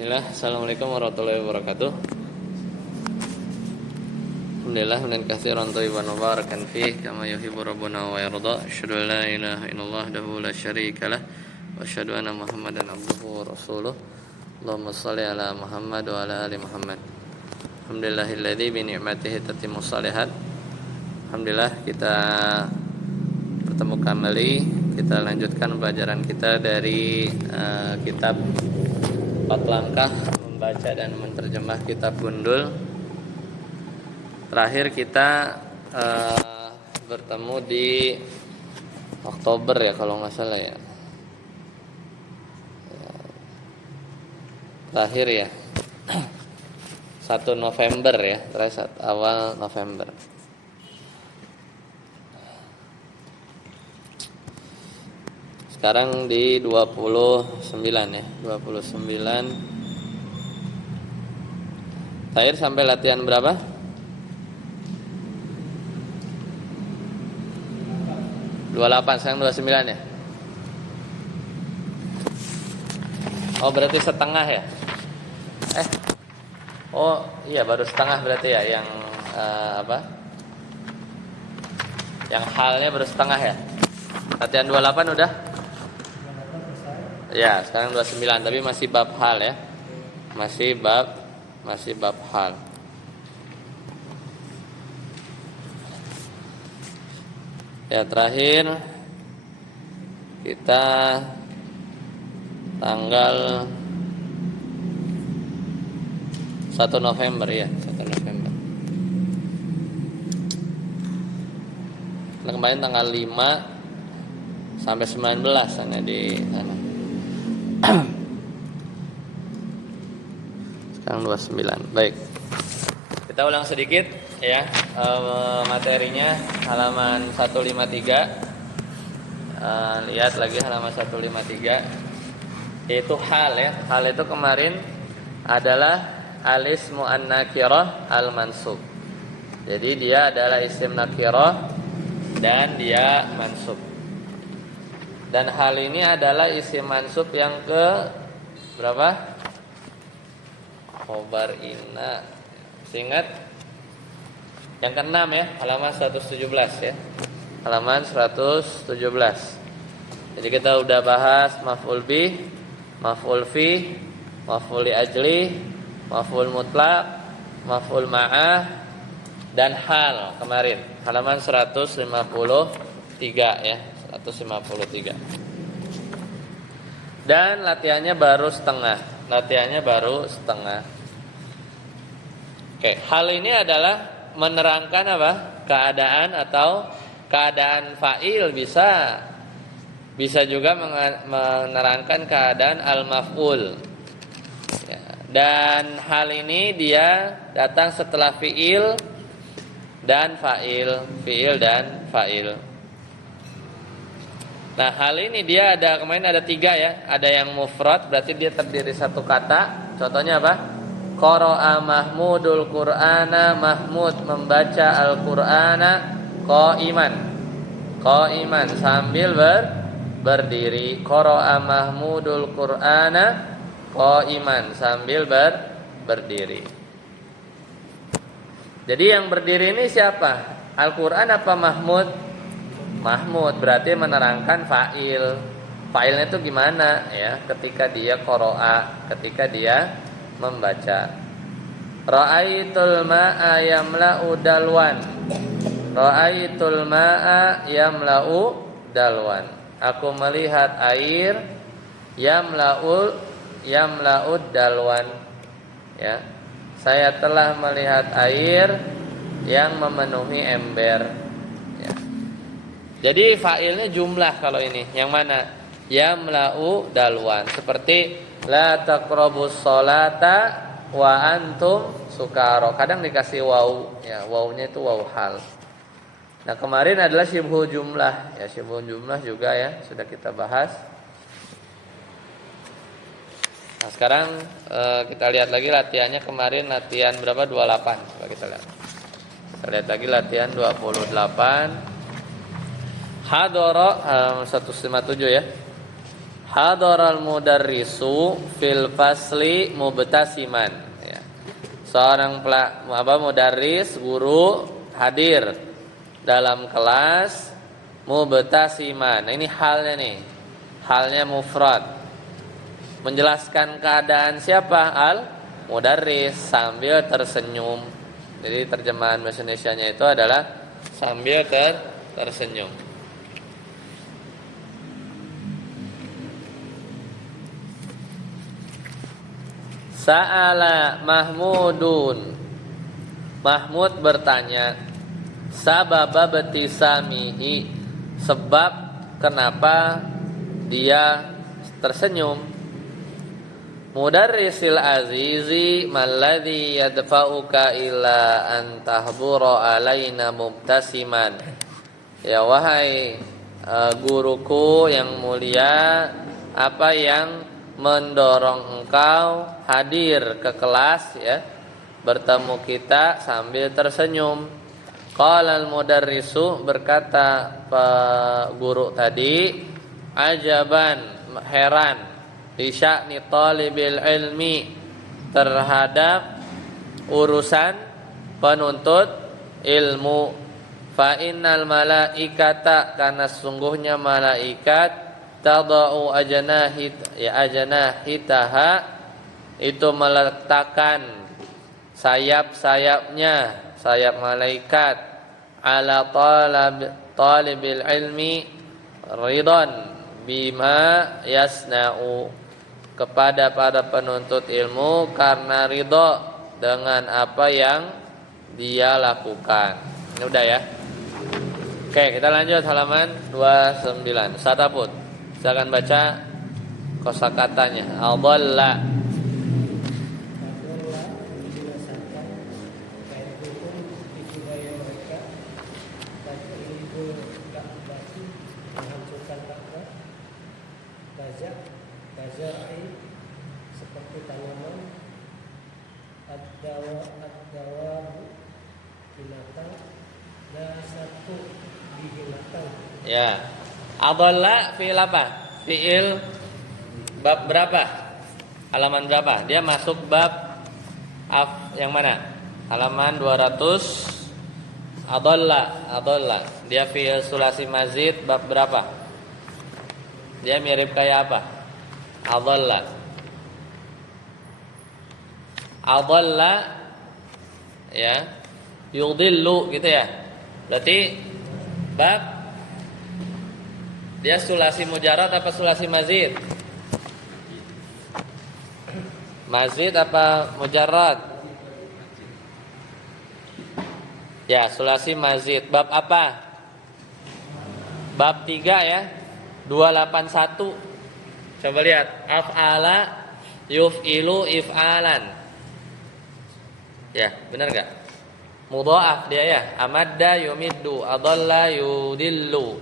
Bismillah, Assalamualaikum warahmatullahi wabarakatuh. Alhamdulillah, hamdan katsiran thayyiban mubarakan fih kama yuhibbu rabbuna wa yarda. Asyhadu an la ilaha illallah wahdahu la syarika lah wa asyhadu anna Muhammadan abduhu wa rasuluh. Allahumma shalli ala Muhammad wa ala ali Muhammad. Alhamdulillahilladzi bi ni'matihi tatimmus shalihat. Alhamdulillah, kita bertemu kembali. Kita lanjutkan pelajaran kita dari kitab 4 langkah membaca dan menerjemah kitab Gundul. Terakhir kita bertemu di Oktober ya kalau nggak salah ya. Terakhir ya 1 November ya, terakhir awal November. Sekarang di 29 ya, 29. Terakhir sampai latihan berapa? 28, sekarang 29 ya. Oh, berarti setengah ya? Oh, iya baru setengah berarti ya yang Yang halnya baru setengah ya. Latihan 28 udah? Ya, sekarang 29, tapi masih bab hal ya. Masih bab hal. Ya, terakhir kita tanggal 1 November ya, 1 November. Kemarin tanggal 5 sampai 19 hanya di sana. Sekarang 29. Baik. Kita ulang sedikit ya, materinya halaman 153. Lihat lagi halaman 153. Yaitu hal ya. Hal itu kemarin adalah al-ismu an-nakirah al-mansub. Jadi dia adalah isim nakirah dan dia mansub. Dan hal ini adalah isim mansub yang ke berapa? Khobar inna. Ingat? Yang ke-6 ya, halaman 117 ya. Halaman 117. Jadi kita udah bahas maf'ul bih, maf'ul fi, maf'ul li ajli, maf'ul mutlaq, maf'ul ma'ah dan hal kemarin. Halaman 153 ya. 153. Dan latihannya baru setengah. Oke, hal ini adalah menerangkan apa? Keadaan atau keadaan fa'il bisa juga menerangkan keadaan al-maf'ul. Ya, dan hal ini dia datang setelah fi'il dan fa'il. Nah, hal ini dia kemarin ada 3 ya. Ada yang mufrad, berarti dia terdiri satu kata. Contohnya apa? Qara'a Mahmudul Qur'ana. Mahmud membaca Al-Qur'ana qa'iman sambil berdiri. Qara'a Mahmudul Qur'ana qa'iman sambil berdiri. Jadi yang berdiri ini siapa? Al-Qur'an apa Mahmud? Mahmud berarti menerangkan fa'il. Fa'ilnya itu gimana ya? Ketika dia qara'a, ketika dia membaca. Ra'aitul ma'a yamla'u dalwan. Ra'aitul ma'a yamla'u dalwan. Aku melihat air yamla'u dalwan. Ya. Saya telah melihat air yang memenuhi ember. Jadi fa'ilnya jumlah kalau ini. Yang mana? Yamla'u dalwan. Seperti la taqrabus sholata wa antum sukara. Kadang dikasih waw. Ya, wawnya itu waw hal. Nah, kemarin adalah syibhul jumlah. Ya, syibhul jumlah juga ya, sudah kita bahas. Nah, sekarang kita lihat lagi latihannya kemarin latihan berapa? 28. Coba kita lihat. Kita lihat lagi latihan 28. Hadara 157 ya. Hadaral mudarrisu fil fasli mubtasiman. Ya. Seorang mudarris, guru hadir dalam kelas mubtasiman. Nah, ini halnya nih. Halnya mufrad. Menjelaskan keadaan siapa? Al mudarris sambil tersenyum. Jadi terjemahan bahasa Indonesianya itu adalah sambil tersenyum. Sa'ala Mahmudun. Mahmud bertanya, sababa batisamihi, sebab kenapa dia tersenyum. Mudarrisil azizi malladhi yadfa'uka ila an tahbura alaina mubtasiman. Ya wahai guruku yang mulia, apa yang mendorong engkau hadir ke kelas, ya, bertemu kita sambil tersenyum. Qala al-mudarrisu, berkata guru tadi, ajaban, heran, di sya'ni talibil ilmi, terhadap urusan penuntut ilmu. Fa innal malaikata, karena sungguhnya malaikat, tadau ajanahitaha, itu meletakkan sayap-sayapnya, sayap malaikat, ala talibil ilmi ridon bima yasna'u, kepada para penuntut ilmu karena ridho dengan apa yang dia lakukan. Ini udah ya. Oke, kita lanjut halaman 29. Sataput, silakan baca kosakatanya. Adalla. Seperti tanaman, ad-dawa binatang, satu di binatang. Ya. Adalla fi'il apa? Fi'il bab berapa? Halaman berapa? Dia masuk bab yang mana? Halaman 200. Adalla. Dia fi'il sulasi mazid bab berapa? Dia mirip kayak apa? Adalla, ya, yudillu gitu ya. Berarti bab dia sulasi mujarrad apa sulasi mazid? Mazid apa mujarrad? Ya, sulasi mazid. Bab apa? Bab 3 ya. 281. Coba lihat, af'ala yuf'ilu if'alan. Ya, benar enggak? Mudha'af dia ya. Amadda yumiddu, adalla yudillu.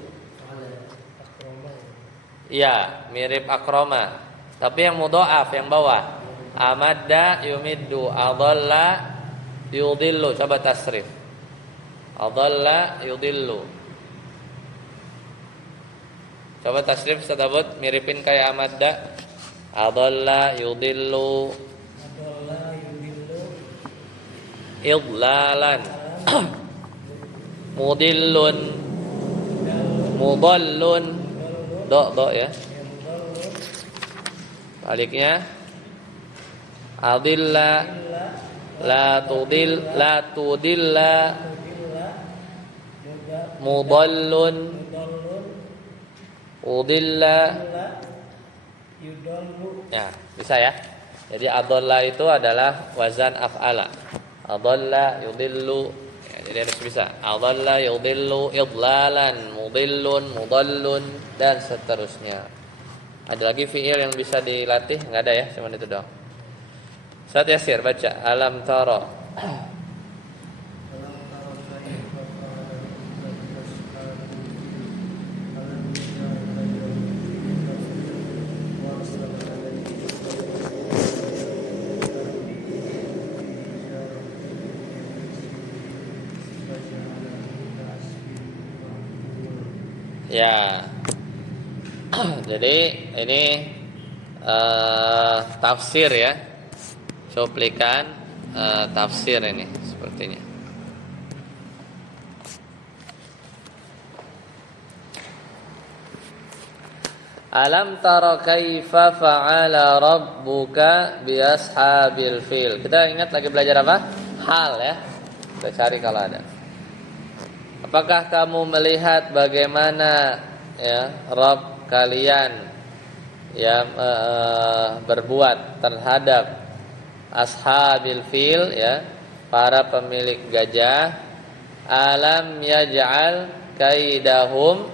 Iya, mirip akroma. Tapi yang mudha'af yang bawah. Amadda yumiddu, adalla yudillu. Coba tasrif. Adalla yudillu. Coba tasrif setabut, miripin kayak amadda. Adalla yudillu. Idlalan. Mudillun. Mudallun. Do ya. Baliknya adilla, la tudilla, mudallun, udilla. Ya, bisa ya. Jadi adalla itu adalah wazan af'ala. Adalla yudillu, ya, jadi harus bisa. Adalla yudillu, idlalan, mudillun, mudallun, dan seterusnya. Ada lagi fi'il yang bisa dilatih? Enggak ada ya, cuma itu doang. Ustaz Yasir baca alam tara. Ya. Jadi ini tafsir ya, cuplikan tafsir ini sepertinya. Alam tara kaifa fa'ala rabbuka bi ashabil fil. Kita ingat lagi belajar apa? Hal ya. Kita cari kalau ada. Apakah kamu melihat bagaimana ya Rabb kalian ya berbuat terhadap ashabil fil ya, para pemilik gajah? Alam yaj'al kaidahum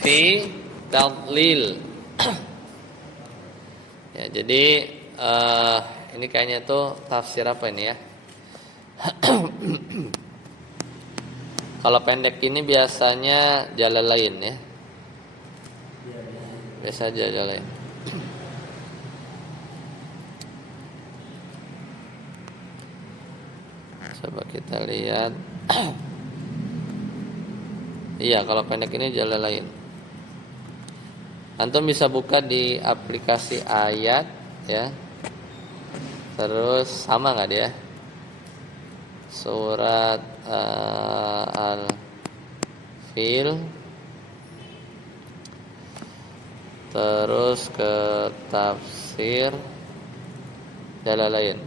fi tadlil. Ya, jadi ini kayaknya tuh tafsir apa ini ya? Kalau pendek ini biasanya Jalalain ya. Biasa aja Jalalain. Coba kita lihat. Iya, kalau pendek ini Jalalain. Antum bisa buka di aplikasi ayat ya. Terus sama nggak dia? Surat Al-Fil. Terus ke tafsir Jalalain.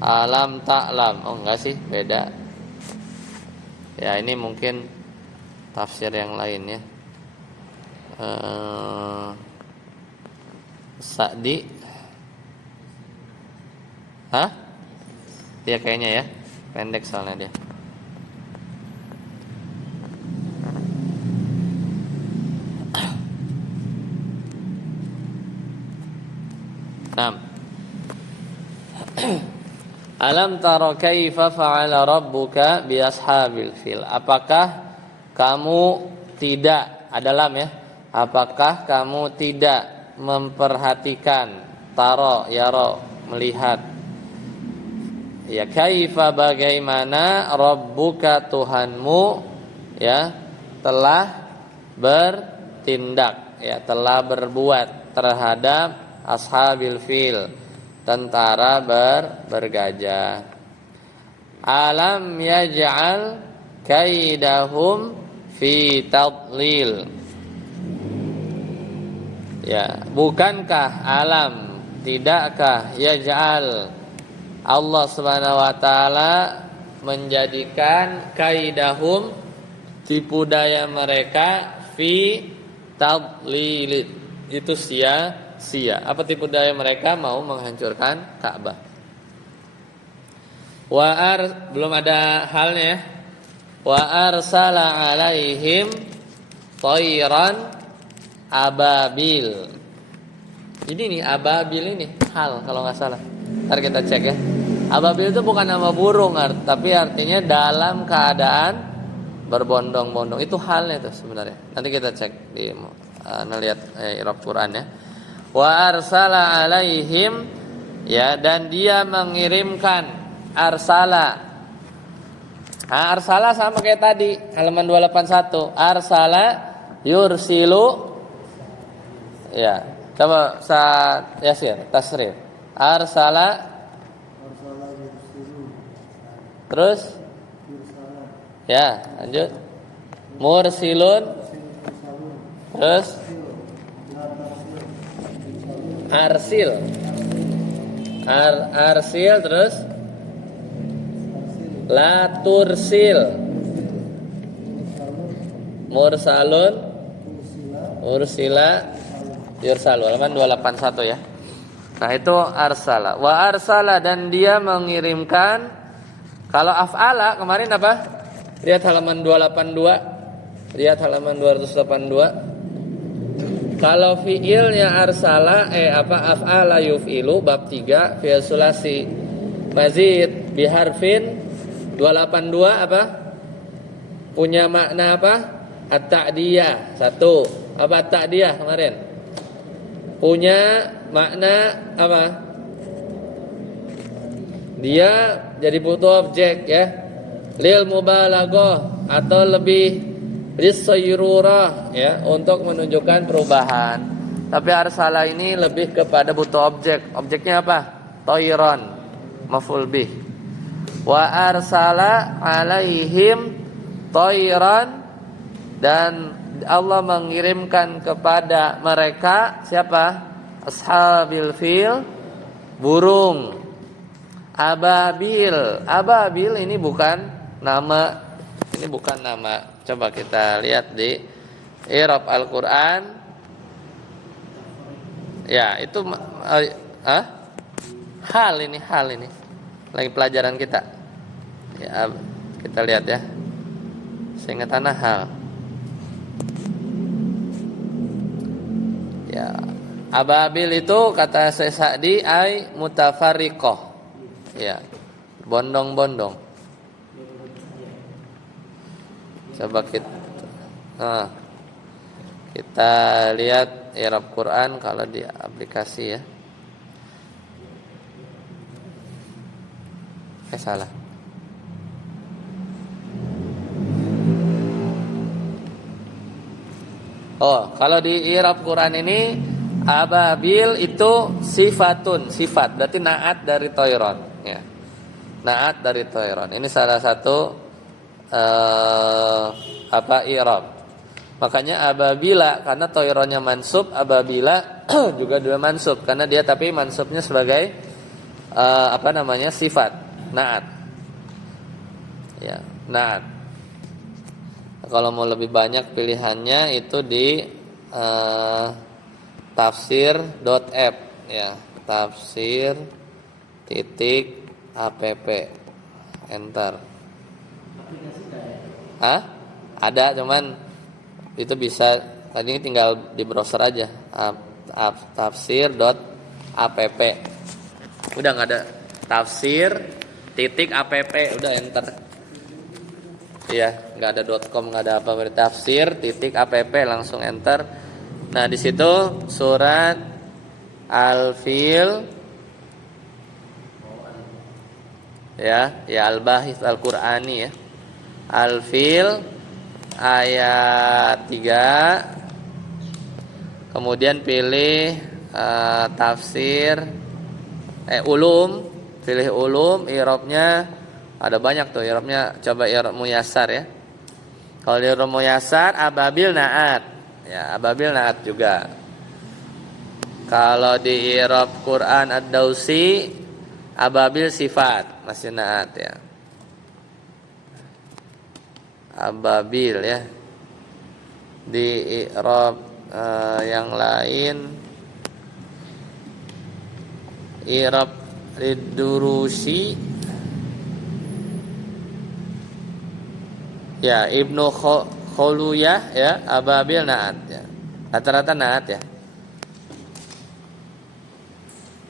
Alam ta'lam. Oh enggak sih, beda. Ya ini mungkin tafsir yang lain ya. Sa'di. Hah? Dia kayaknya ya. Pendek soalnya dia. Alam tara kaifa fa'ala rabbuka bi ashabil fil. Apakah kamu tidak, adalam ya, apakah kamu tidak memperhatikan, taro yaro, melihat ya, kaifa bagaimana rabbuka Tuhanmu ya telah bertindak ya, telah berbuat terhadap ashabil fil, tentara bergajah. Alam yaj'al kaidahum fi tadlil. Ya, bukankah alam, tidakkah yaj'al Allah Subhanahu wa taala menjadikan kaidahum, tipu daya mereka, fi tadlil, itu sia-sia. Apa tipu daya mereka? Mau menghancurkan Ka'bah. Belum ada halnya. Wa arsala alaihim thayran ababil. Ini nih ababil, ini hal kalau nggak salah. Ntar kita cek ya. Ababil itu bukan nama burung, tapi artinya dalam keadaan berbondong-bondong. Itu halnya itu sebenarnya. Nanti kita cek di ngelihat i'rab Quran ya. Wa arsala alaihim ya, dan dia mengirimkan. Arsala. Arsala sama kayak tadi halaman 281. Arsala yursilu. Ya, coba saat Yasir tasrif. Arsala yursilu. Terus ya, lanjut. Mursilun. Terus arsil. Arsil terus la tursil. Mursalun. Ursila yursalu. Halaman 281 ya. Nah itu arsala. Wa arsala, dan dia mengirimkan. Kalau af'ala kemarin apa? Lihat halaman 282. Lihat halaman 282. Kalau fi'ilnya arsala af'ala yuf'ilu bab 3 fi'il sulasi mazid biharfin 282 apa? Punya makna apa? At-ta'diyah. Satu. Apa at-ta'diyah kemarin? Punya makna apa? Dia jadi butuh objek ya. Lil mubalaghah, atau lebih lisayrurah, ya, untuk menunjukkan perubahan. Tapi arsala ini lebih kepada butuh objek. Objeknya apa? Toiron, maf'ul bih. Wa arsala alaihim toiron, dan Allah mengirimkan kepada mereka siapa? Ashabil fil, burung. Ababil. Ababil ini bukan nama. Ini bukan nama. Coba kita lihat di i'rab Al-Qur'an. Ya, itu hal ini. Lagi pelajaran kita. Ya, kita lihat ya. Seingatannya hal. Ya, ababil itu kata Syekh Sa'di ay mutafarriqah. Ya, bondong-bondong. Coba kita lihat i'rab Quran kalau di aplikasi ya. Salah. Oh, kalau di i'rab Quran ini ababil itu sifatun, sifat, berarti naat dari toiron, ya. Naat dari toiron. Ini salah satu i'rab. Makanya ababila karena toironnya mansub, ababila juga dua mansub karena dia tapi mansubnya sebagai sifat, naat. Ya, naat. Kalau mau lebih banyak pilihannya itu di tafsir.app ya, tafsir.app, enter. Ada, cuman itu bisa tadi tinggal di browser aja, tafsir.app. Udah nggak ada tafsir.app, udah enter. Iya, nggak ada .com, nggak ada apa, tafsir.app langsung enter. Nah di situ surat Al-Fil, ya Al-Bahits Al-Qur'ani ya, Al-Fil ayat 3. Kemudian pilih tafsir ulum, pilih ulum, i'rabnya ada banyak tuh i'rabnya. Coba i'rab muyassar ya. Kalau i'rab muyassar ababil naat. Ya, ababil naat juga. Kalau di i'rab Quran Ad-Dausi ababil sifat, masih naat ya. Ababil ya. Di i'rab yang lain i'rab Rid-Durusi ya, Ibnu Khuluyah ya, ababil naat ya. Rata-rata naat ya.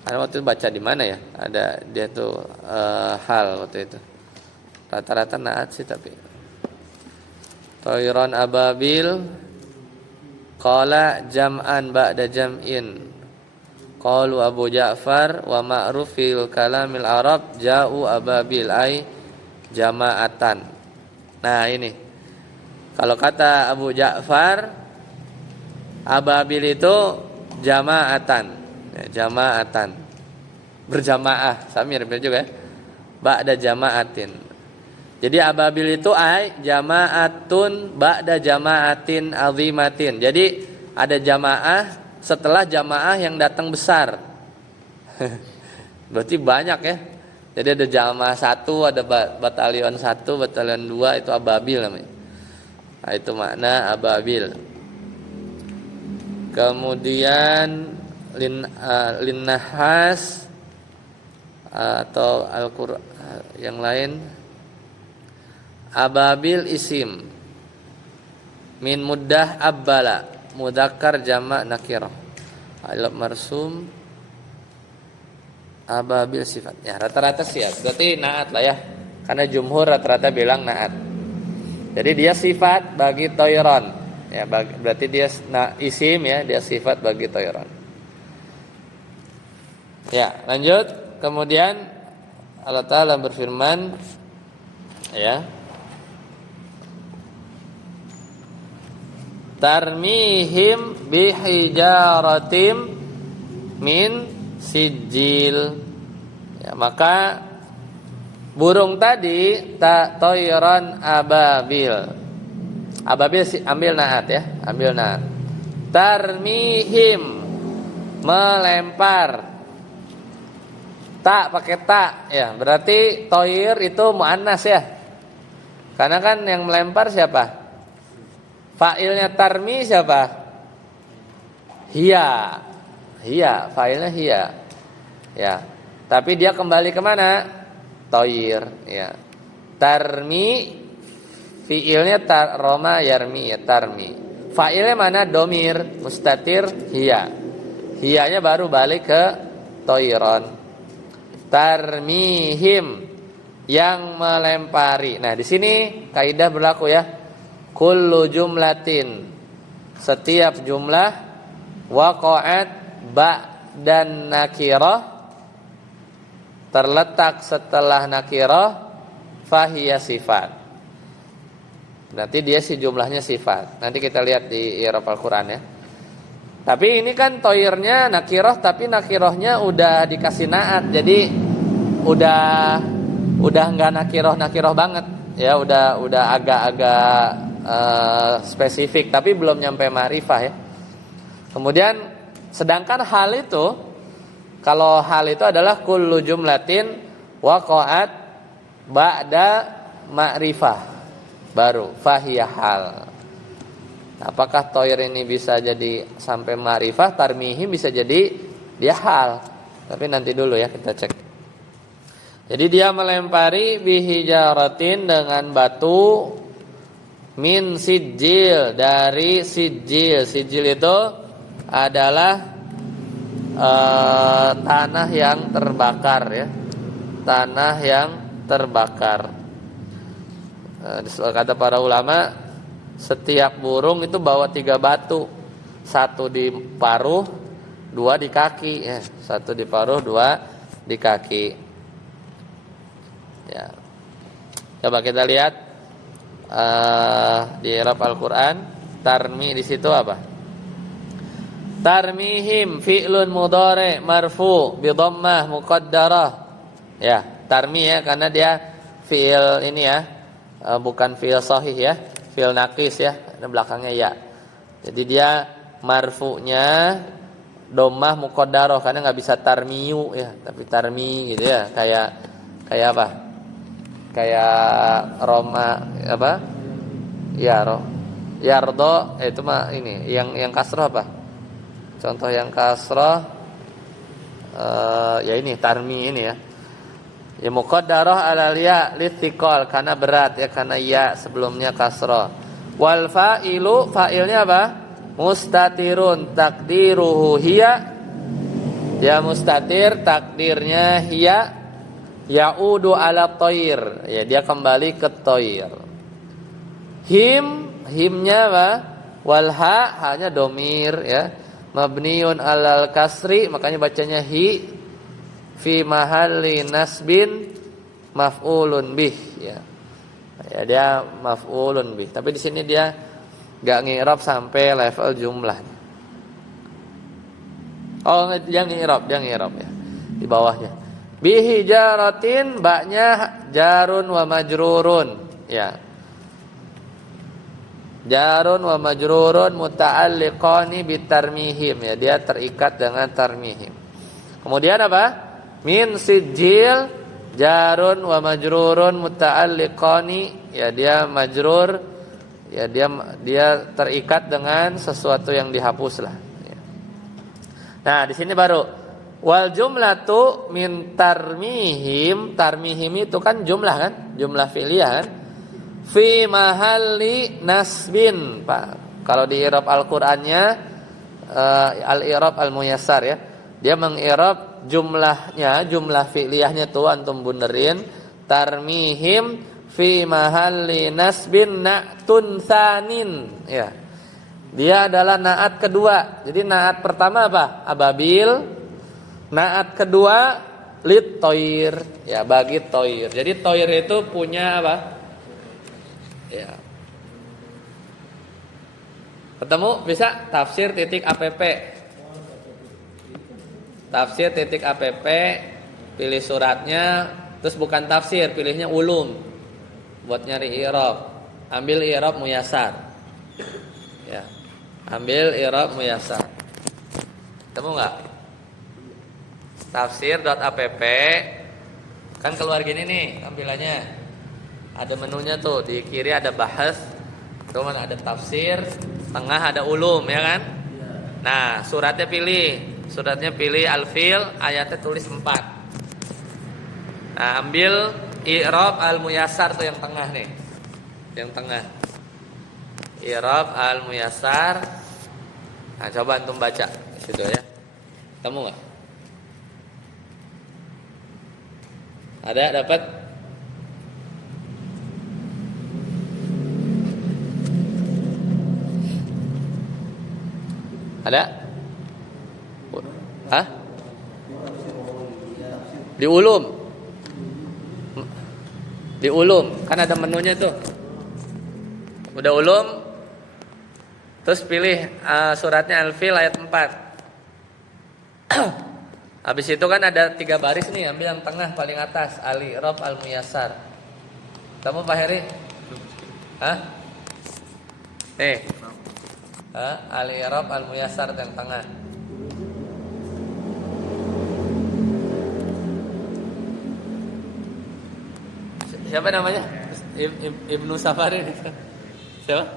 Karena waktu itu baca di mana ya? Ada dia tuh hal waktu itu. Rata-rata naat sih tapi. Toiron ababil qala jam'an ba'da jam'in. Qalu Abu Ja'far wa ma'ruf fil kalamil Arab ja'u ababil ay jama'atan. Nah ini, kalau kata Abu Ja'far, ababil itu jama'atan, ya, jama'atan, berjamaah, samir juga ya, ba'da jama'atin. Jadi ababil itu jama'atun ba'da jama'atin azimatin. Jadi ada jamaah setelah jamaah yang datang besar. Berarti banyak ya. Jadi ada jamaah 1, ada batalion 1, batalion 2, itu ababil namanya. Nah, itu makna ababil. Kemudian linnahas atau Al-Qur'an yang lain ababil isim min muddah abbala mudzakkar jama' nakirah alaf marsum ababil sifat. Ya, rata-rata siap. Berarti naat lah ya. Karena jumhur rata-rata bilang naat. Jadi dia sifat bagi toiron. Ya, berarti dia isim ya, dia sifat bagi toiron. Ya, lanjut. Kemudian Allah Ta'ala berfirman ya. tarmihim bihijaratim min sijil. Ya, maka burung tadi toiron ababil. Ababil ambil naat ya, ambil naat. Tarmihim melempar. Tak pakai tak ya, berarti toir itu muannas ya. Karena kan yang melempar siapa? Fa'ilnya tarmi siapa? Hiya. Hiya, fa'ilnya hiya. Ya. Tapi dia kembali kemana? Toir ya. Tarmi fi'ilnya roma yarmi ya, tarmi. Fa'ilnya mana? Domir, mustatir, hiya. Hiyanya baru balik ke toiron. Tarmihim yang melempari. Nah, di sini kaidah berlaku ya. Kullu jumlatin, setiap jumlah waqa'at ba dan nakirah terletak setelah nakirah fahiya sifat. Nanti dia si jumlahnya sifat. Nanti kita lihat di i'rab Al-Qur'an ya. Tapi ini kan toirnya nakirah, tapi nakirahnya udah dikasih naat, jadi udah nggak nakirah banget ya, udah agak-agak spesifik, tapi belum nyampe ma'rifah ya. Kemudian sedangkan hal itu, kalau hal itu adalah kullu jumlatin waqa'at ba'da ma'rifah, baru fahiya hal. Apakah toir ini bisa jadi sampai ma'rifah? Tarmihim bisa jadi dia hal. Tapi nanti dulu ya kita cek. Jadi dia melempari bihijaratin dengan batu min sijil, dari sijil. Sijil itu adalah tanah yang terbakar ya. Tanah yang terbakar. Kata para ulama, setiap burung itu bawa 3 batu, 1 di paruh, 2 di kaki ya. 1 di paruh, 2 di kaki ya. Coba kita lihat di i'rab Al-Qur'an. Tarmi di situ apa? Tarmihim fi'lun mudhari' marfu' bi dhammah muqaddarah ya. Tarmi ya, karena dia fi'il ini ya, bukan fi'il sahih ya, fi'il naqis ya, ada belakangnya ya. Jadi dia marfu'nya dhammah muqaddarah, karena enggak bisa tarmiyu ya, tapi tarmi gitu ya, kayak apa? Kayak Roma apa? Ya, yardo itu mah ini yang kasrah apa? Contoh yang kasrah ya ini tarmi ini ya. Ya muqaddarah alal ya litiqal, karena berat ya, karena ya sebelumnya kasrah. Wal fa'ilu, fa'ilnya apa? Mustatirun takdiruhu hiya. Ya mustatir, takdirnya hiya. Ya'udu ala toir, ya dia kembali ke toir. Himnya apa? Wal hanya domir ya. Mabniun alal kasri, makanya bacanya hi. Fi mahalli nasbin maf'ulun bih ya. Ya dia maf'ulun bih. Tapi di sini dia enggak ngi'rab sampai level jumlah. Oh, dia ngi'rab ya. Di bawahnya. Bihijaratin, baknya jarun wa majrurun ya. Jarun wa majrurun muta'alliqani bitarmihim ya, dia terikat dengan tarmihim. Kemudian apa? Min sijil jarun wa majrurun muta'alliqani ya, dia majrur ya, dia terikat dengan sesuatu yang dihapus lah ya. Nah, di sini baru wal jumlatu min tarmihim. Tarmihim itu kan jumlah kan, jumlah fi'liyah kan. Fi mahalli nasbin, Pak. Kalau di i'rab Al-Qur'annya al-i'rab al-muyassar ya. Dia meng-i'rab jumlahnya, jumlah fi'liyahnya tuh antum bunderin. Tarmihim fi mahalli nasbin na'tun tsanin ya. Dia adalah naat kedua. Jadi naat pertama apa? Ababil. Naat kedua lit toir ya, bagi toir. Jadi toir itu punya apa? Ya. Ketemu bisa tafsir titik app. Tafsir titik app, pilih suratnya, terus bukan tafsir, pilihnya ulum buat nyari i'rab. Ambil i'rab muyasar. Ya. Ambil i'rab muyasar. Ketemu enggak? Tafsir.app kan keluar gini nih tampilannya. Ada menunya tuh, di kiri ada bahas, kemudian ada tafsir, tengah ada ulum, ya kan? Nah, suratnya pilih al-fil, ayatnya tulis 4. Nah, ambil i'rab al-muyassar tuh yang tengah nih. Yang tengah. I'rab al-muyassar. Nah, coba antum baca di situ ya. Ketemu enggak? Ada dapat? Ada? Hah? Di ulum. Di ulum, kan ada menunya tuh. Udah ulum. Terus pilih suratnya Al-Fil ayat 4. Habis itu kan ada 3 baris nih, ambil yang tengah paling atas, Al-I'rab Al-Muyassar. Kamu Pak Heri? Hah? Nih. Al-I'rab Al-Muyassar yang tengah. Siapa namanya? Ibnu Safari. Siapa?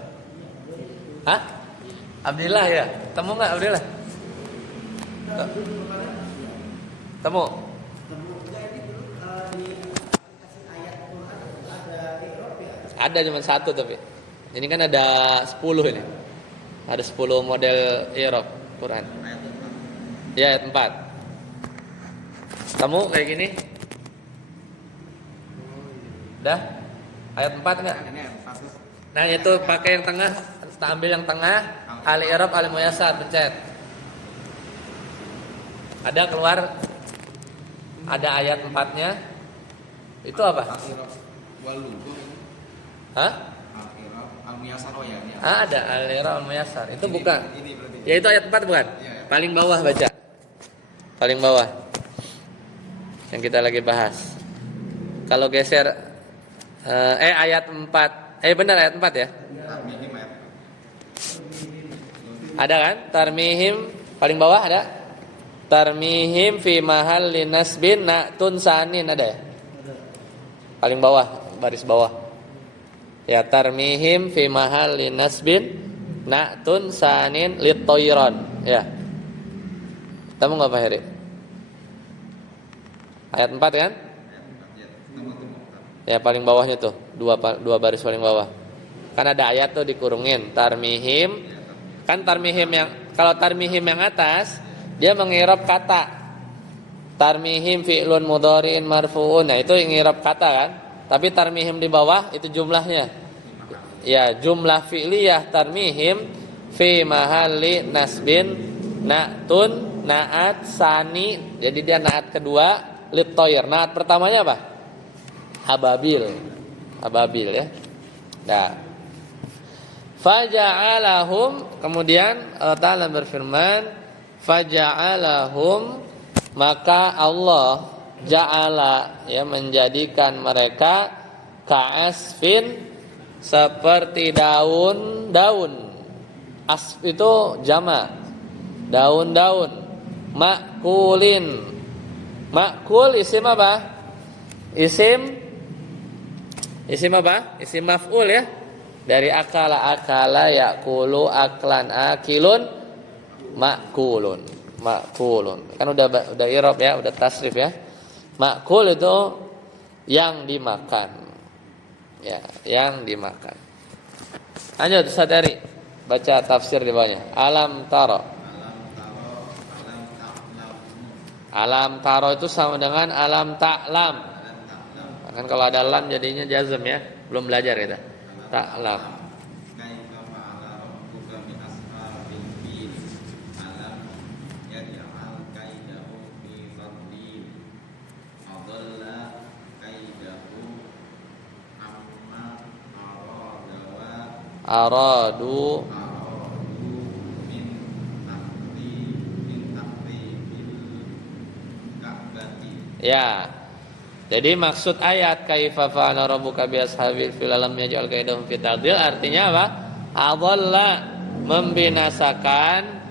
Hah? Abdillah ya? Temu nggak Abdillah? Temu? Ada cuma 1 tapi. Ini kan ada 10 ini. Ada 10 model i'rab Quran. Ya, ayat 4. Temu kayak gini? Dah? Ayat 4 enggak? Nah, itu pakai yang tengah, kita ambil yang tengah, Al-I'rab Al-Muyassar, pencet. Ada keluar, ada ayat 4-nya. Itu apa? Hah? Al-Muyassar ya. Ada Al-I'rab Al-Muyassar. Itu bukan. Ya itu ayat 4 bukan? Paling bawah baca. Paling bawah. Yang kita lagi bahas. Kalau geser ayat 4. Benar ayat 4 ya? Ada kan? Tarmihim paling bawah ada? Tarmihim fi mahalli nasbin na'tun sanin ada ya? Paling bawah, baris bawah. Ya, tarmihim fi mahalli nasbin na'tun sanin lit-tayran. Ya. Kamu enggak Pak Heri? Ayat 4 kan? Ya, paling bawahnya tuh, dua baris paling bawah. Kan ada ayat tuh dikurungin, tarmihim. Kan tarmihim yang, kalau tarmihim yang atas, dia mengirab kata. Tarmihim fi'lun mudhari'in marfu'un. Nah, itu ngirab kata kan? Tapi tarmihim di bawah itu jumlahnya. Ya, jumlah fi'liyah tarmihim fi mahalli nasbin na'tun na'at sani. Jadi dia na'at kedua lit-tayr. Na'at pertamanya apa? Ababil ya. Nah, faja'alahum, kemudian Allah Ta'ala berfirman, faja'alahum, maka Allah ja'ala ya menjadikan mereka ka'asfin, seperti daun-daun. Asf itu jama, daun-daun. Makulin. Makul isim apa? Isim apa? Isim maf'ul ya. Dari akala yakulu aklan akilun makulun. Kan udah i'rab ya, udah tasrif ya. Makul itu yang dimakan. Ya, yang dimakan. Lanjut sadari. Baca tafsir di bawahnya. Alam taro. Alam taro itu sama dengan alam ta'lam. Kan kalau ada lam jadinya jazm ya. Belum belajar kita. Ta'lam. Aradu Ya. Jadi maksud ayat kaifa fa'ala rabbuka bi ashabil fil lam yaj'al kaidahum fi tadlil artinya apa? Adalla, membinasakan.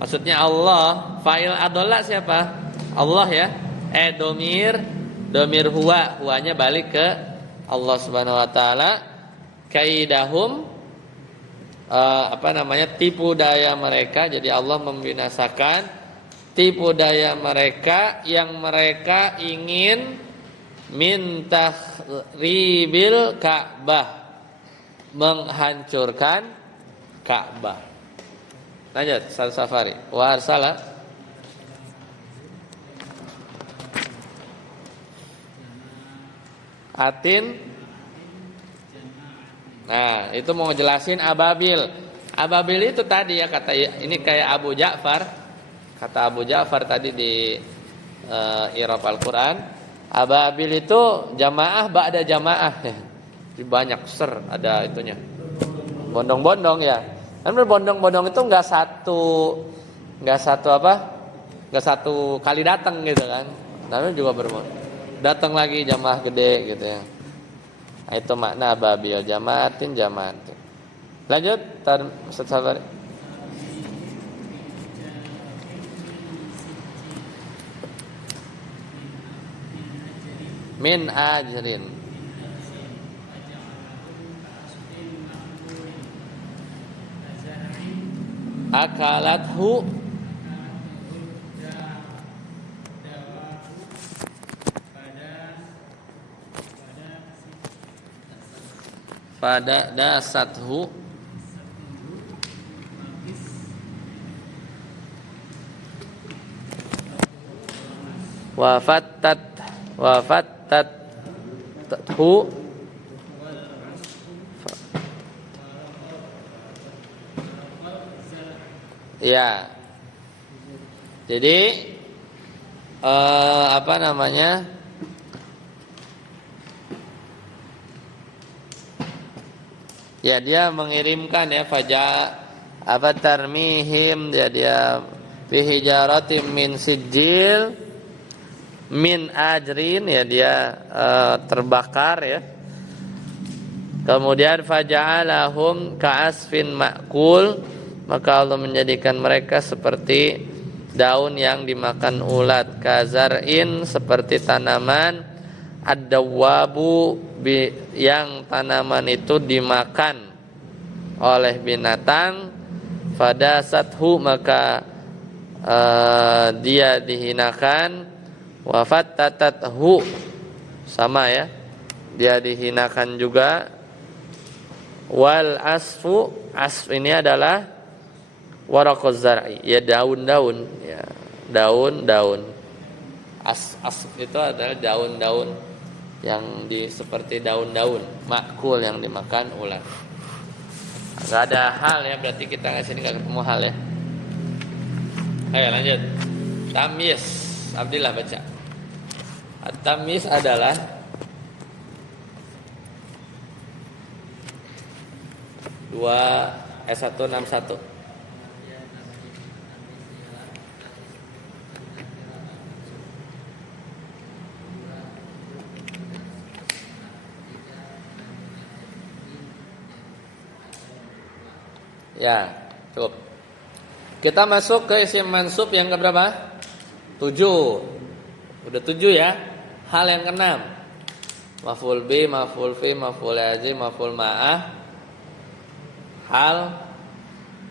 Maksudnya Allah, fa'il adalla siapa? Allah ya. Domir huwanya balik ke Allah Subhanahu wa taala. Kaidahum tipu daya mereka. Jadi Allah membinasakan tipu daya mereka yang mereka ingin min takhribil Ka'bah, menghancurkan Ka'bah. Lanjut Safari. Wa arsala atin. Nah, itu mau ngejelasin ababil. Ababil itu tadi ya kata ini kayak Abu Ja'far. Kata Abu Ja'far tadi di I'rab Al-Qur'an. Ababil itu jamaah ba'da jamaah ya. Banyak ada itunya. Bondong-bondong ya. Kan bondong-bondong itu enggak satu kali datang gitu kan. Namanya juga datang lagi jamaah gede gitu ya. Nah, itu makna ababil, jamaatin. Lanjut Ustaz Safari. Min ajrin. Akalathu pada dasathu wafattathu ya. Jadi ya dia mengirimkan ya tarmihim dia fi hijaratin min sijil min ajrin ya dia terbakar ya. Kemudian faja'alahum ka'asfin ma'kul, maka Allah menjadikan mereka seperti daun yang dimakan ulat, kazar'in seperti tanaman, ad-dawwabu yang tanaman itu dimakan oleh binatang, fadasathu maka dia dihinakan, wafattatathu sama ya, dia dihinakan juga, wal asf ini adalah waraquz zar'i ya, daun-daun ya, daun-daun. Asf itu adalah daun-daun yang seperti daun-daun makul yang dimakan ulat. Enggak ada hal ya, berarti kita nggak sini nggak ketemu hal ya. Ayo lanjut. Tamyiz, Abdillah baca. At-tamyiz adalah S161. Ya, cukup. Kita masuk ke isim mansub yang keberapa? 7. Udah 7 ya. Hal yang ke-6. Maf'ul bi, maf'ul fi, maf'ul lazim, maf'ul ma'ah. Hal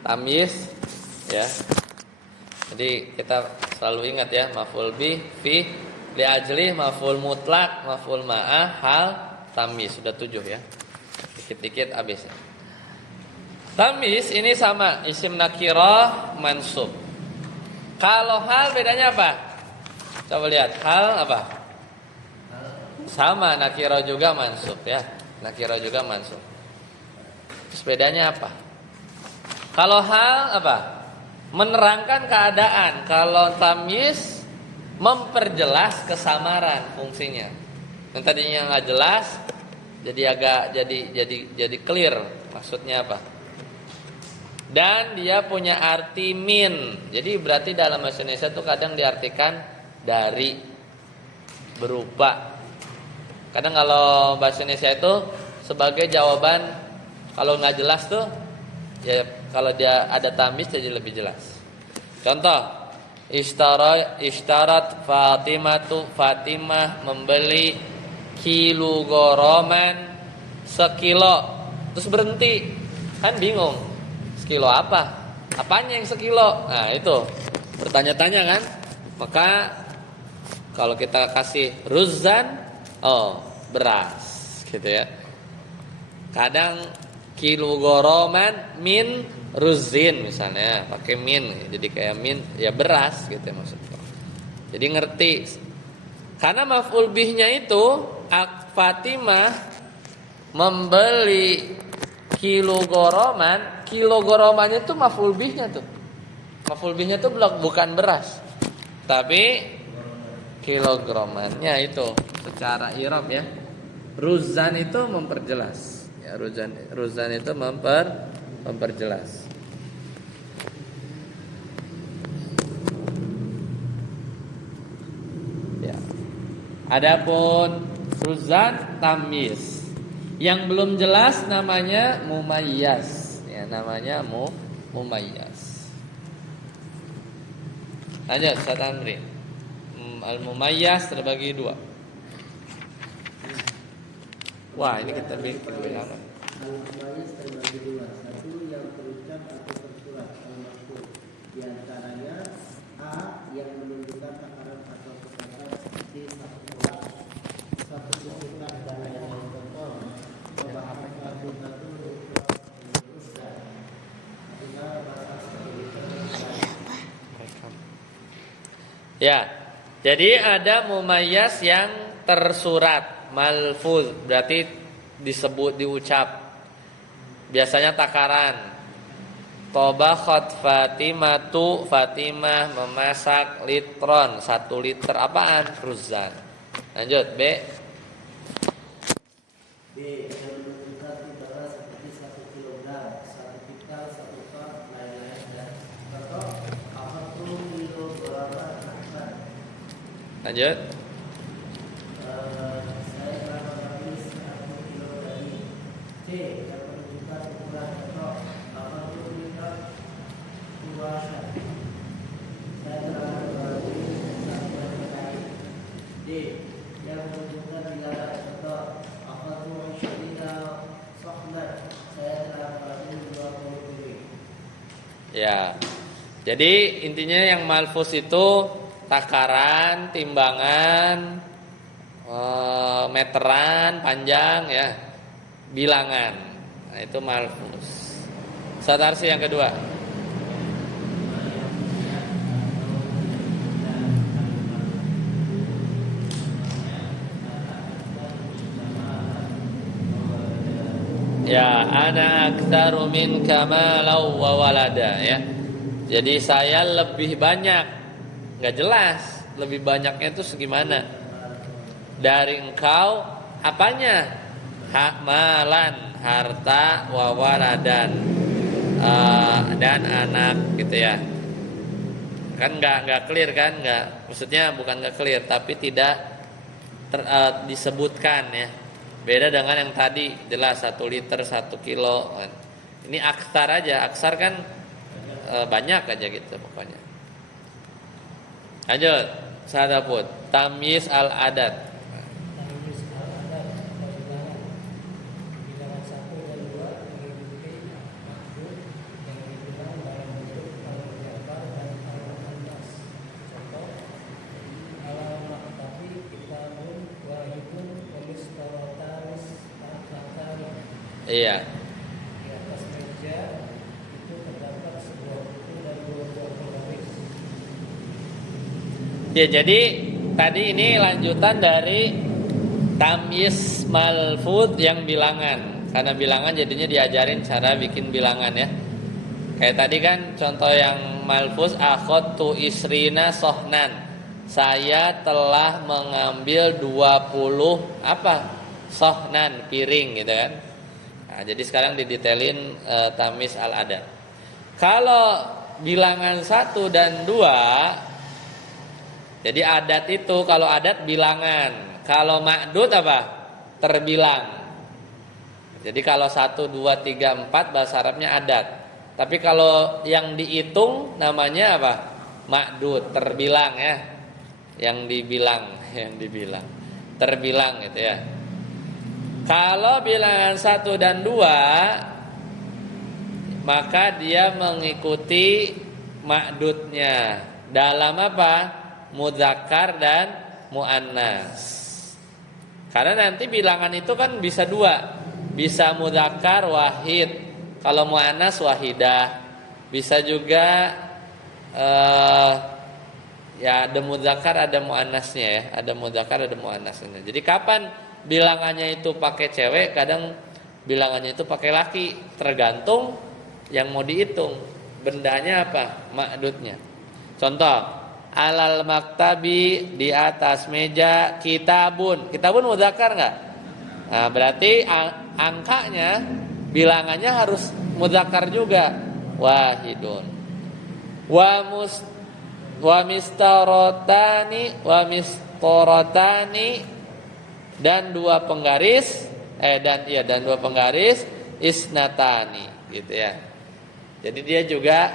tamyiz ya. Jadi kita selalu ingat ya, maf'ul bi, fi, li ajli, maf'ul mutlak, maf'ul ma'ah, hal tamyiz. Sudah 7 ya. Dikit-dikit habis. Tamyiz ini sama isim nakirah mansub. Kalau hal bedanya apa? Coba lihat, hal apa? Sama, nakirah juga mansub ya. Nakirah juga mansub. Terus bedanya apa? Kalau hal apa? Menerangkan keadaan. Kalau tamyiz memperjelas kesamaran fungsinya. Yang tadinya nggak jelas jadi agak jadi clear maksudnya apa? Dan dia punya arti min. Jadi berarti dalam bahasa Indonesia itu kadang diartikan dari. berupa. Kadang kalau bahasa Indonesia itu sebagai jawaban kalau nggak jelas tuh, ya kalau dia ada tamis jadi lebih jelas. Contoh, ishtarat Fatimah membeli kilo goroman sekilo, terus berhenti, kan bingung, sekilo apa? Apanya yang sekilo? Nah itu bertanya-tanya kan. Maka kalau kita kasih ruzan, oh beras gitu ya. Kadang kilo goroman min ruzin misalnya, pakai min, jadi kayak min ya beras gitu ya maksudnya. Jadi ngerti. Karena maf'ul bihnya itu Fatimah membeli kilo goromannya itu maf'ul bihnya tuh. Maf'ul bihnya tuh bukan beras, tapi kilogramannya itu secara i'rab ya. Ruzan itu memperjelas. Ya, ruzan itu memperjelas. Ya. Adapun ruzan tamyiz. Yang belum jelas namanya mumayyaz. Ya, namanya mumayyaz. Lanjut, Ustaz Andri. Al-mumayyaz terbagi dua. Wah, ini kita bikin lama. Al-mumayyaz terbagi dua. Satu yang terucap atau tersurat al-maqsud. Di antaranya A yang menunjukkan takaran atau kosakata seperti satu ulang, satu sekitar dan lain-lain contoh. Pembahasan satu teruskan. Apabila bahasa seperti itu. Ya. Jadi ada mumayyaz yang tersurat, malfuz, berarti disebut, diucap. Biasanya takaran. Tobakhat Fatimatu, Fatimah memasak litron, 1 liter apaan? Ruzan. Lanjut, B. B yang menunjukkan timbangan seperti 1 kilogram, 1 pikal, 1 kap, lain-lain dan contoh apa tuh kilogram akan. Lanjut. Saya telah membeli 1 kilo daging. C yang menunjukkan ukuran contoh apa tuh liter puasa. Saya telah membeli 1 liter daging. D yang menunjukkan bilangan contoh apa tuh syarina sohna. Saya telah membeli 20 piring. Ya. Jadi intinya yang malfuz itu takaran, timbangan, meteran, panjang ya, bilangan. Nah, itu malfuz. Satarsi yang kedua. Ya, ana aktsaru minka malau wa walada ya. Jadi saya lebih banyak, nggak jelas lebih banyaknya itu segimana dari engkau, apanya? Malan, harta, wa waladan, dan anak gitu ya. Kan nggak clear kan? Nggak, maksudnya bukan nggak clear, tapi tidak disebutkan ya. Beda dengan yang tadi jelas 1 liter 1 kilo. Ini aksar aja, aksar kan banyak aja gitu pokoknya. Lanjut, Sadaput, tamyiz al-adat. Tamyiz al-adat atau bilangan. Bilangan 1 dan 2 mengikuti maksud yang dibilang dalam bentuk al-jabar dan al-muannas. Contoh, al-maktabi kitabun wahidun wa mistawatanis al-fatani. Iya. Di atas meja itu terdapat sebuah buku dan 2 buah penggaris. Ya, jadi tadi ini lanjutan dari tamyiz malfuz yang bilangan. Karena bilangan jadinya diajarin cara bikin bilangan ya. Kayak tadi kan contoh yang malfuz akhadtu isrina sohnan. Saya telah mengambil 20 apa? Sohnan, piring gitu kan. Nah, jadi sekarang didetailin tamyiz al-adat. Kalau bilangan 1 dan 2 Jadi adat itu, kalau adat bilangan, kalau ma'dud apa? Terbilang. Jadi kalau 1, 2, 3, 4 bahasa Arabnya adat. Tapi kalau yang dihitung namanya apa? Ma'dud, terbilang ya. Yang dibilang. Terbilang gitu ya. Kalau bilangan 1 dan 2, maka dia mengikuti ma'dudnya. Dalam apa? Mudzakkar dan muannas. Karena nanti bilangan itu kan bisa 2. Bisa mudzakkar wahid, kalau muannas wahidah. Bisa juga ya ada mudzakkar ada muannasnya ya. Ada mudzakkar ada muannasnya. Jadi kapan bilangannya itu pakai cewek, kadang bilangannya itu pakai laki, tergantung yang mau dihitung. Bendanya apa? Ma'dudnya. Contoh, alal maktabi, di atas meja, kitabun. Kitabun mudzakkar enggak? Nah, berarti angkanya, bilangannya harus mudzakkar juga. Wahidun. Wa mistarotani dan dua penggaris dan dua penggaris isnatani gitu ya. Jadi dia juga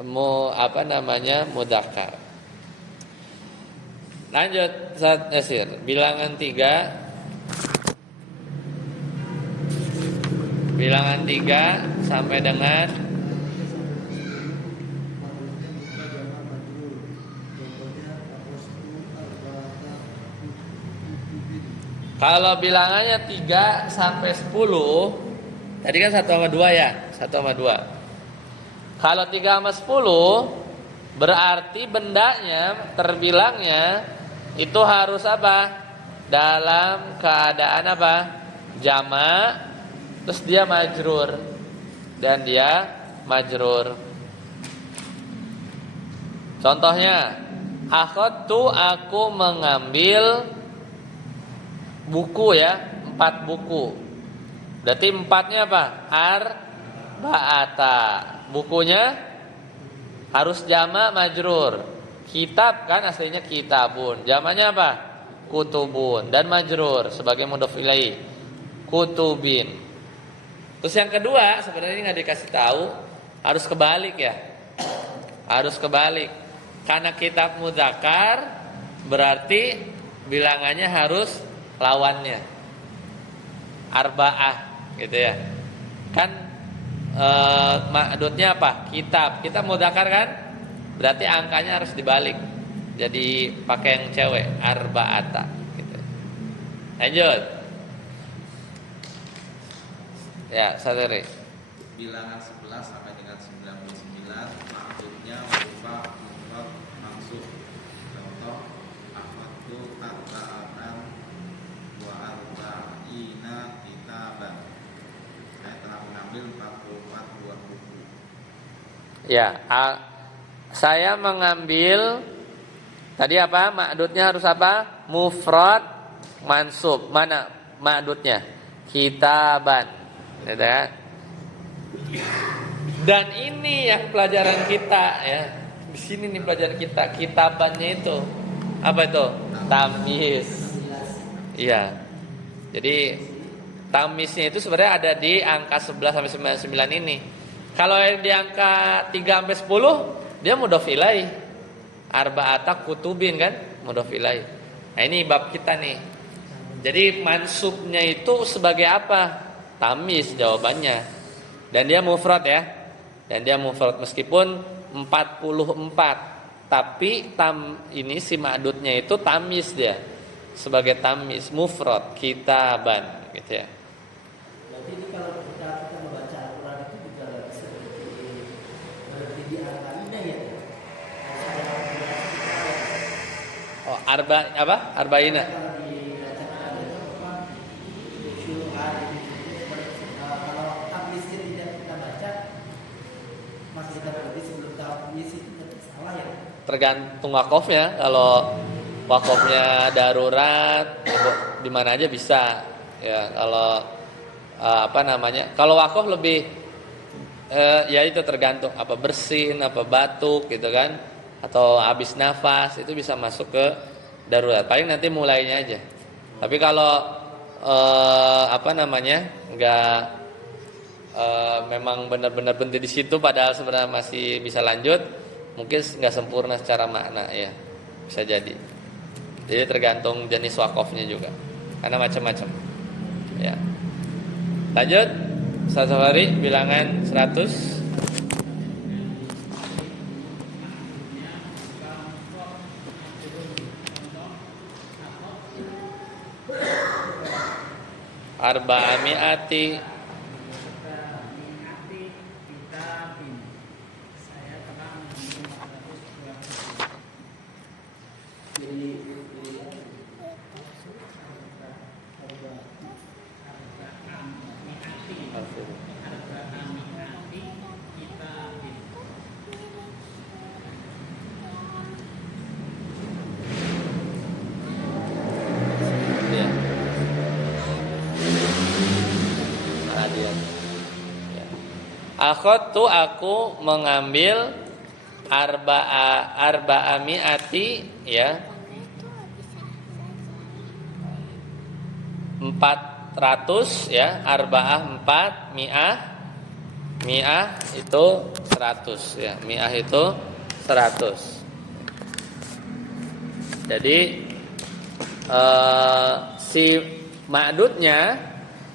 mudzakkar. Lanjut Ustaz Yasir, bilangan 3. Bilangan 3 sampai dengan kalau bilangannya 3 sampai 10, tadi kan 1 sama 2 ya, 1 sama 2. Kalau 3 sama 10 berarti bendanya, terbilangnya itu harus apa? Dalam keadaan apa? Jama', terus dia majrur. Dan dia majrur. Contohnya, akhadtu, aku mengambil buku ya, 4 buku. Berarti 4-nya apa? Arba'ata. Bukunya harus jama' majrur. Kitab kan aslinya kitabun. Jamanya apa? Kutubun. Dan majrur sebagai mudhof ilaih. Kutubin. Terus yang kedua, sebenarnya nggak dikasih tahu, harus kebalik ya. Harus kebalik. Karena kitab mudzakkar berarti bilangannya harus lawannya. Arba'ah gitu ya. Kan ma'dudnya apa? Kitab. Kitab mudzakkar kan? Berarti angkanya harus dibalik. Jadi pakai yang cewek, arba'ata gitu. Lanjut. Ya, sadari. Bilangan 11 sampai dengan 99 maksudnya berupa mufrad mansub. Contoh, ahmadtu arba'atan wa arba'ina kitaban. Saya telah mengambil 44 buah buku. Ya, saya mengambil tadi apa? Ma'dudnya harus apa? Mufrad mansub. Mana ma'dudnya? Kitaban. Gitu kan? Dan ini yang pelajaran kita ya. Di sini nih pelajaran kita, kitabannya itu apa itu? Tamyiz. Iya. Jadi tamyiznya itu sebenarnya ada di angka 11 sampai 99 ini. Kalau yang di angka 3 sampai 10 dia mudhof ilaih. Arba'ata kutubin kan? Mudhof ilaih. Nah, ini bab kita nih. Jadi mansubnya itu sebagai apa? Tamyiz jawabannya. Dan dia mufrad ya. Dan dia mufrad meskipun 44. Tapi ini si ma'dudnya itu tamyiz dia. Sebagai tamyiz mufrad kitaban gitu ya. Berarti ini kalau kita membaca Al-Quran itu juga bisa berarti di angkanya ya. Oh, arba'ina. Kalau dibacakan itu apa? Syuruhan. Kalau tamyiznya tidak kita baca, masih kita berarti sebelum tamyiz itu salah ya. Tergantung wakofnya. Kalau wakofnya darurat, di mana aja bisa. Ya, kalau kalau wakof lebih ya itu tergantung apa bersin, apa batuk gitu kan. atau habis nafas itu bisa masuk ke darurat. Paling nanti mulainya aja. Tapi kalau nggak memang benar-benar berhenti di situ padahal sebenarnya masih bisa lanjut, mungkin nggak sempurna secara makna ya, bisa jadi. Jadi tergantung jenis wakofnya juga, karena macam-macam. Ya. Lanjut, satu hari bilangan 100. Arba'ami'ati ya. Ya. Akhadtu aku mengambil arba'ami'ati ya 400 ya, arba'ah 4, mi'ah itu 100 ya, mi'ah itu 100. Jadi si ma'dudnya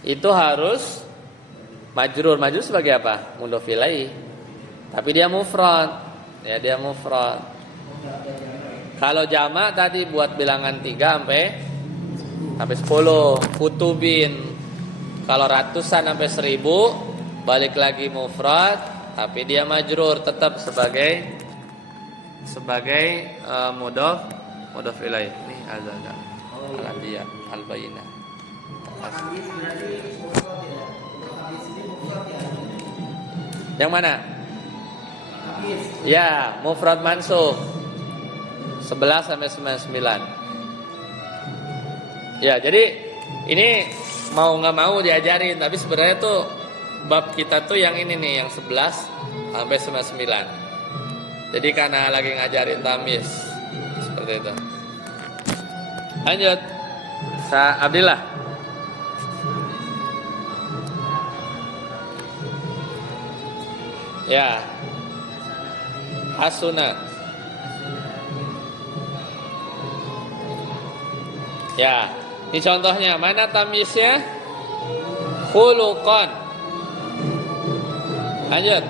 itu harus majrur. Majrur sebagai apa? Mudhof ilaih. Tapi dia mufrad. Ya, dia mufrad. Kalau jamak tadi buat bilangan 3 sampai 10, kutubin. Kalau ratusan sampai 1000 balik lagi mufrad, tapi dia majrur tetap sebagai mudhof ilaih. Ini azza al-adiyah al-bayyinah. Hadis berarti mufrad ya. Untuk hadis ini mufrad ya. Yang mana? Hadis. Ya, mufrad mansub 11 sampai 99. Ya, jadi ini mau nggak mau diajarin, tapi sebenarnya tuh bab kita tuh yang ini nih, yang 11 sampai 99. Jadi karena lagi ngajarin tamyiz seperti itu. Lanjut. Abdillah. Ya. Hasuna. Ya. Ini contohnya, mana tamyiznya? Khuluqan. Lanjut.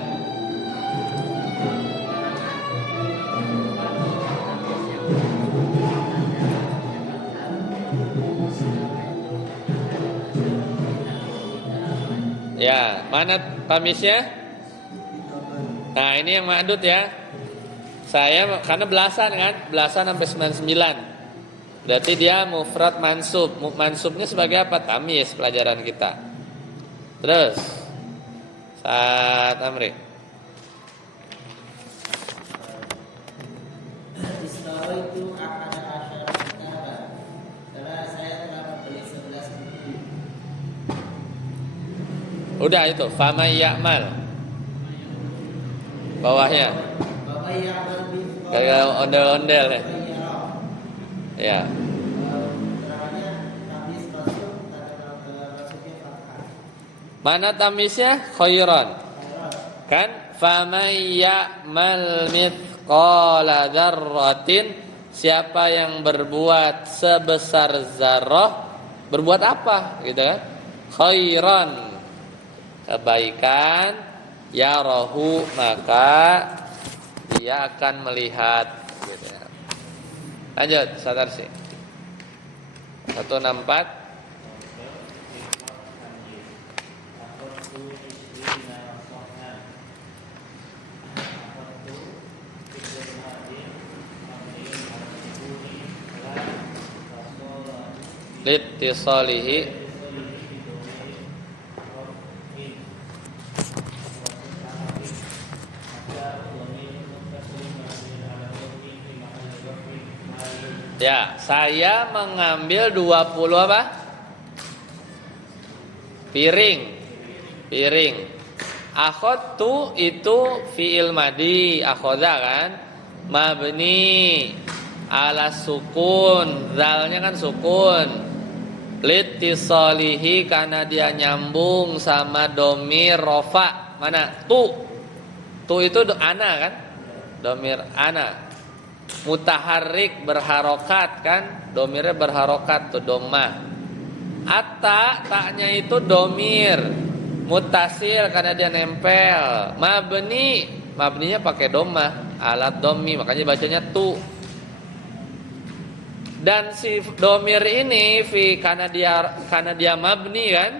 Ya, mana tamyiznya? Nah, ini yang ma'dud ya. Saya karena belasan kan, belasan sampai 99. Berarti dia mufrad mansub. Mansubnya sebagai apa? Tamyiz pelajaran kita. Terus Saat Amri. Istara itu akan asyar kitab. Karena saya telah membeli 11 buku. Udah itu, famay ya'mal. Bawahnya. Bapak yang lebih Kayak ondel-ondel ya. Ya. Keterangannya habis masuk masuknya fathah. Mana tamyiznya? Khairan. Kan famay ya'mal mithqala dzarratin, siapa yang berbuat sebesar zarrah, berbuat apa gitu kan? Khairan, kebaikan, yarahu, maka dia akan melihat gitu. Lanjut, sadar sih. 164. Litisalihi ya, saya mengambil 20 apa? Piring. Akhadtu itu fi'il madi, akhadha kan? mabni ala sukun, zalnya kan sukun. Litisalihi karena dia nyambung sama domir rofa. Mana? Tu itu ana kan? Domir ana. Mutaharrik berharokat kan? Domirnya berharokat tuh domah. Atta taknya itu domir. Mutasil karena dia nempel. Mabninya pakai domah, alat domi, makanya bacanya tu. Dan si domir ini karena dia mabni kan,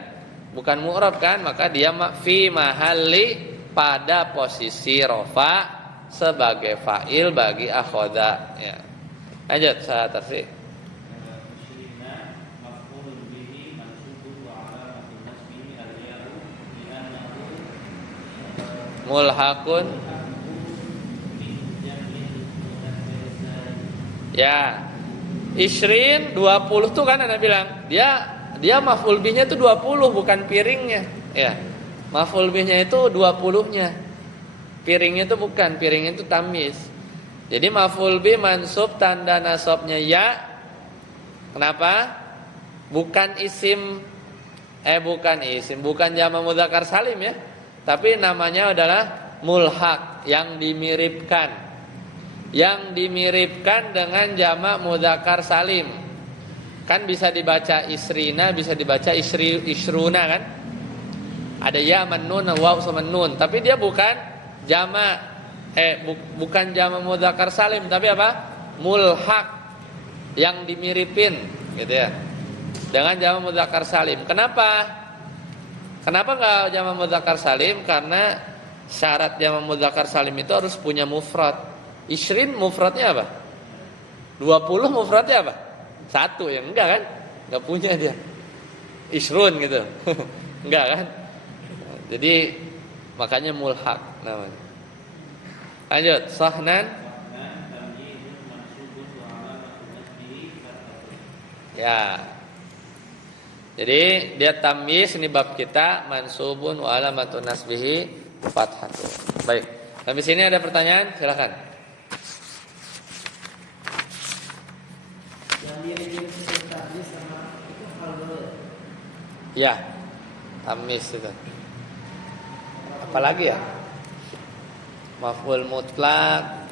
bukan mu'rab kan, maka dia fi mahalli pada posisi rofa sebagai fa'il bagi akhoda. Ya. Lanjut saya tafsir. Mulhakun. Ya. Isrin 20 tuh kan Anda bilang dia maf'ul bihnya itu 20 bukan piringnya ya. Maf'ul bihnya itu 20-nya. Piringnya itu bukan, piringnya itu tamis. Jadi maf'ul bih mansub tanda nasabnya ya. Kenapa? Bukan bukan jamak mudzakkar salim ya. Tapi namanya adalah mulhaq yang dimiripkan. Yang dimiripkan dengan jamak mudzakkar salim. Kan bisa dibaca isrina, bisa dibaca isruna kan? Ada ya man nun waw sama nun, tapi dia bukan jamak bukan jamak mudzakkar salim, tapi apa? Mulhaq yang dimiripin gitu ya. Dengan jamak mudzakkar salim. Kenapa? Kenapa enggak jamak mudzakkar salim? Karena syarat jamak mudzakkar salim itu harus punya mufrad. Isrin mufradnya apa? 20 mufradnya apa? 1 ya enggak kan? Enggak punya dia. Isrun gitu. Enggak kan? Jadi makanya mulhaq namanya. Lanjut, sahnan. Ya. Jadi dia tamyiz ini bab kita mansubun wa alamatun nasbihi fathatu. Baik. Habis ini ada pertanyaan? Silakan. Yang mirip-mirip tadi sama itu halal. Ya, tamis itu. Apalagi ya? Maf'ul mutlak.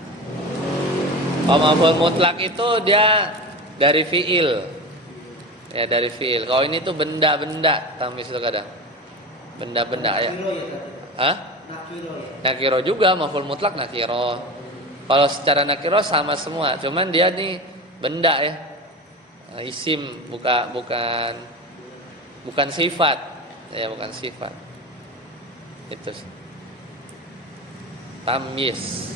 Maf'ul mutlak itu dia dari fiil. Ya, dari fiil. Kalau ini tuh benda-benda, tamis itu kadang. Benda-benda ya. Hah? Nakiro juga, maf'ul mutlak nakiro. Kalau secara nakiro sama semua, cuman dia nih benda ya. Isim bukan sifat. Ya, bukan sifat. Itu. Tamyiz.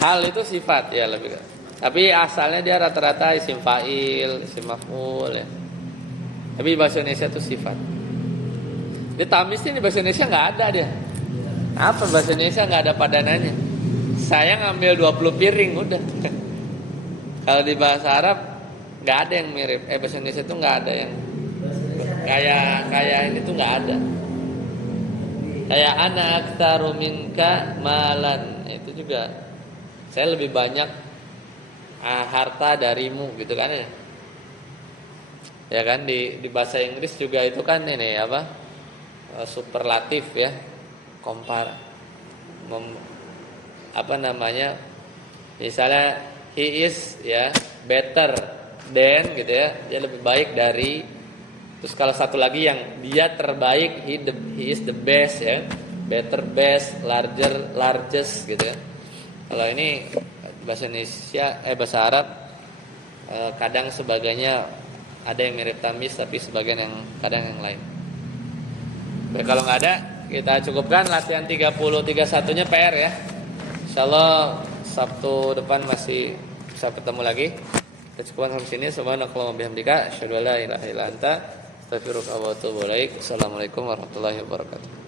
Hal itu sifat ya lebih. Tapi asalnya dia rata-rata isim fa'il, isim maf'ul ya. Tapi bahasa Indonesia itu sifat. Di tamyiz ini bahasa Indonesia enggak ada dia. Apa bahasa Indonesia enggak ada padanannya. Saya ngambil 20 piring udah. Kalau di bahasa Arab enggak ada yang mirip. Bahasa Indonesia itu enggak ada yang kayak ini tuh enggak ada. Kayak ana aktsaru minka malan. Itu juga saya lebih banyak harta darimu gitu kan ya. Ya kan di bahasa Inggris juga itu kan ini apa? Superlatif ya. Apa namanya? Misalnya he is ya better than gitu ya. Dia lebih baik dari. Terus kalau satu lagi yang dia terbaik, he is the best ya. Better, best, larger, largest gitu ya. Kalau ini bahasa Indonesia bahasa Arab kadang sebagainya ada yang mirip tamyiz tapi sebagian yang kadang yang lain. Baik, kalau nggak ada kita cukupkan latihan 30-31-nya PR ya. Insyaallah Sabtu depan masih bisa ketemu lagi. Kita cukupkan sampai sini. Subhanakallahumma bihamdika asyhadu an la ilaha illa anta astaghfiruka wa atubu ilaik. Assalamualaikum warahmatullahi wabarakatuh.